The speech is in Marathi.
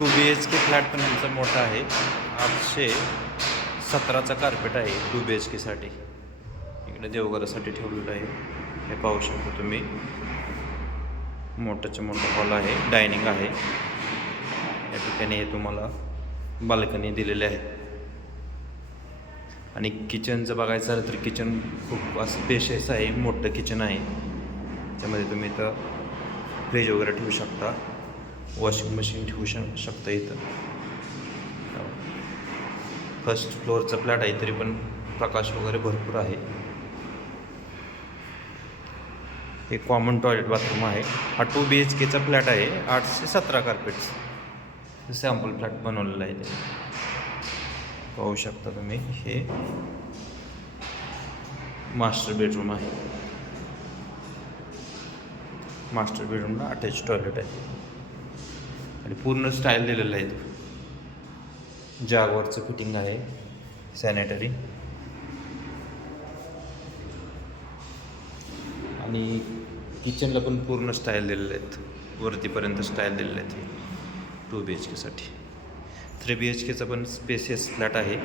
2 BHK फ्लॅट पण आमचा मोठा आहे. 817चा कार्पेट आहे 2 BHKसाठी. इकडे देवघरासाठी ठेवलेलं आहे. हे पाहू शकता तुम्ही. मोठाच्या मोठा हॉल आहे, डायनिंग आहे. या ठिकाणी हे तुम्हाला बाल्कनी दिलेले आहे. आणि किचनचं बघायचं झालं तर किचन खूप असं स्पेशियस आहे, मोठं किचन आहे. त्यामध्ये तुम्ही इथं फ्रीज वगैरे ठेवू शकता, वॉशिंग मशीन ठेवू शकता इथं. फर्स्ट फ्लोअरचा फ्लॅट आहे तरी पण प्रकाश वगैरे भरपूर आहे. एक कॉमन टॉयलेट बाथरूम आहे. हा 2 BHKचा फ्लॅट आहे. 817 कार्पेट्स सॅम्पल फ्लॅट बनवलेला आहे. ते पाहू शकता तुम्ही. हे मास्टर बेडरूम आहे. मास्टर बेडरूमला अटॅच टॉयलेट आहे आणि पूर्ण स्टाईल दिलेलं आहे. जागवरचं फिटिंग आहे, सॅनिटरी. आणि किचनला पण पूर्ण स्टाईल दिलेले आहेत, वरतीपर्यंत स्टाईल दिलेले आहेत 2 BHKसाठी. 3 BHKचा पण स्पेसियस फ्लॅट आहे.